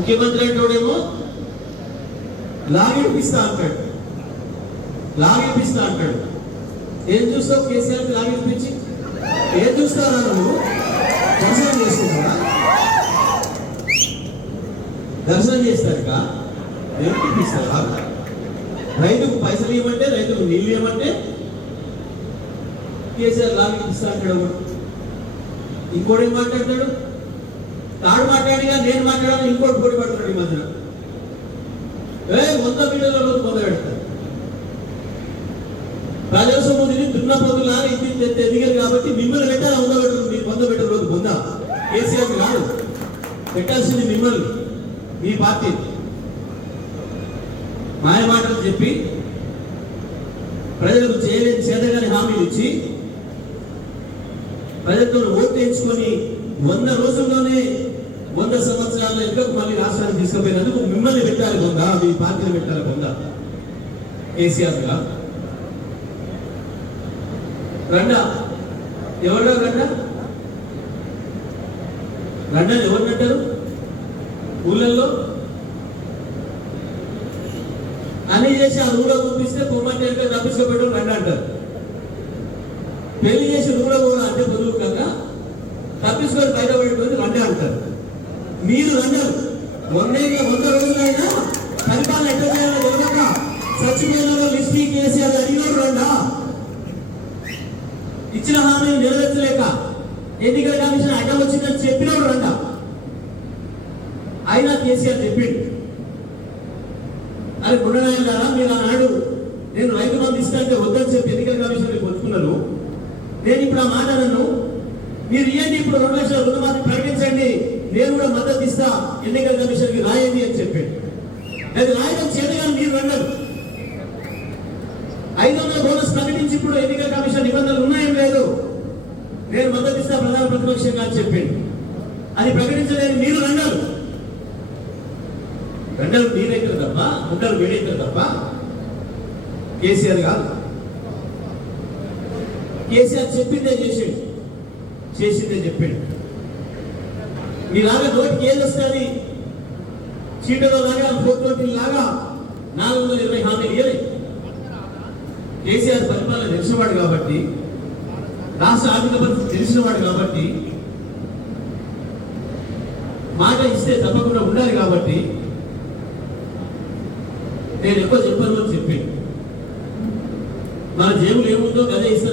ముఖ్యమంత్రి అంటోడేమో లాగిపిస్తా అంటాడు, లాగిపిస్తా అంటాడు. ఏం చూస్తావు కేసీఆర్కి లాగిపించి? ఏం చూస్తారా నువ్వు? దర్శనం చేసుకుంటారా? దర్శనం చేస్తారుగా ఏమిస్తారా? రైతుకు పైసలు ఇవ్వమంటే, రైతుకు నీళ్ళు ఇవ్వమంటే కేసీఆర్ లాగిపిస్తా అంటాడు. ఇంకోటి ఏం మాట్లాడతాడు? తాడు మాట్లాడిగా నేను మాట్లాడాలని ఇంకోటి పోటీ పడుతున్నాడు. ఈ మధ్యన 100 మీటర్ల రోజు మొదలు పెడతారు. ప్రజల సొమ్ముని దున్నపోతులా ఇది ఎదిగారు కాబట్టి మిమ్మల్ని పెట్టాలి. 100 మీటర్లు మీరు 100 మీటర్ల రోజు పొందా కేసీఆర్ కాదు పెట్టాల్సింది మిమ్మల్ని, మీ పార్టీ. మాయ మాటలు చెప్పి ప్రజలకు చేయలేని చేతగాని హామీలు ఇచ్చి ప్రజలతో ఓటు వేయించుకొని 100 రోజుల్లోనే 100 సంవత్సరాల ఎక్కకు మళ్ళీ రాష్ట్రాన్ని తీసుకుపోయినందుకు మిమ్మల్ని పెట్టాలి పొందా, మీ పార్టీని పెట్టాలి పొందా కేసీఆర్గా. రండా ఎవరు రండా రండా ఎవరినంటారు? ఊళ్ళల్లో అన్ని చేసి ఆ ఊళ్ళో పంపిస్తే పొమ్మంటే తప్పించుకోబెట్టడం రండి అంటారు. పెళ్లి చేసి ఊళ్ళో కూడా అంటే బదులు కాక తప్పించుకొని బయట పడిపోయి రండి అంటారు. మీరు రండారు 100 రోజులైనా పరిపాలన ఎట్లా చేయాలో తెలియక చచ్చిపోయిన లిస్ట్ కేసీఆర్ అడిగినారు రండా. ఇచ్చిన హామీని నెరవేర్చలేక ఎన్నికల కమిషన్ అడ్డం వచ్చిందని చెప్పినాడు రండా. అయినా కేసీఆర్ చెప్పిండు. అది గుండెనాయన గారా మీరు ఆనాడు నేను రైతు బంధు ఇస్తాంటే వద్దని చెప్పి ఎన్నికల కమిషన్ పొందుకున్నారు. నేను ఇప్పుడు ఆ మాట అన్నాను, మీరు ఇవ్వండి, ఇప్పుడు 2 లక్షల రుణమాఫీ ప్రకటించండి, నేను కూడా మద్దతు ఇస్తా, ఎన్నికల కమిషన్కి రాయండి అని చెప్పాడు. అది రాయడం చేయడం మీరు అన్నారు. 500 బోనస్ ప్రకటించి ఇప్పుడు ఎన్నికల కమిషన్ నిబంధనలు ఉన్నాయేం లేదు, నేను మద్దతు ఇస్తా ప్రధాన ప్రతిపక్షంగా అని చెప్పాడు. అది ప్రకటించలేదు మీరు రండారు. రండారు మీరైతారు తప్ప, ఉండరు వేడైతారు తప్ప కేసీఆర్ కాదు. కేసీఆర్ చెప్పిందే చేసాడు, చేసిందే చెప్పాడు. మీలాగా నోటికి ఏది వస్తుంది? చీటలో లాగా 420 లాగా 420 హామీలు ఇవ్వలే. కేసీఆర్ పరిపాలన తెలిసినవాడు కాబట్టి, రాష్ట్ర ఆర్థిక పరిస్థితి తెలిసినవాడు కాబట్టి, మాట ఇస్తే తప్పకుండా ఉండాలి కాబట్టి నేను ఎక్కువ చెప్పను అని చెప్పాను. మన జేబులు ఏముందో గదే ఇస్తాను.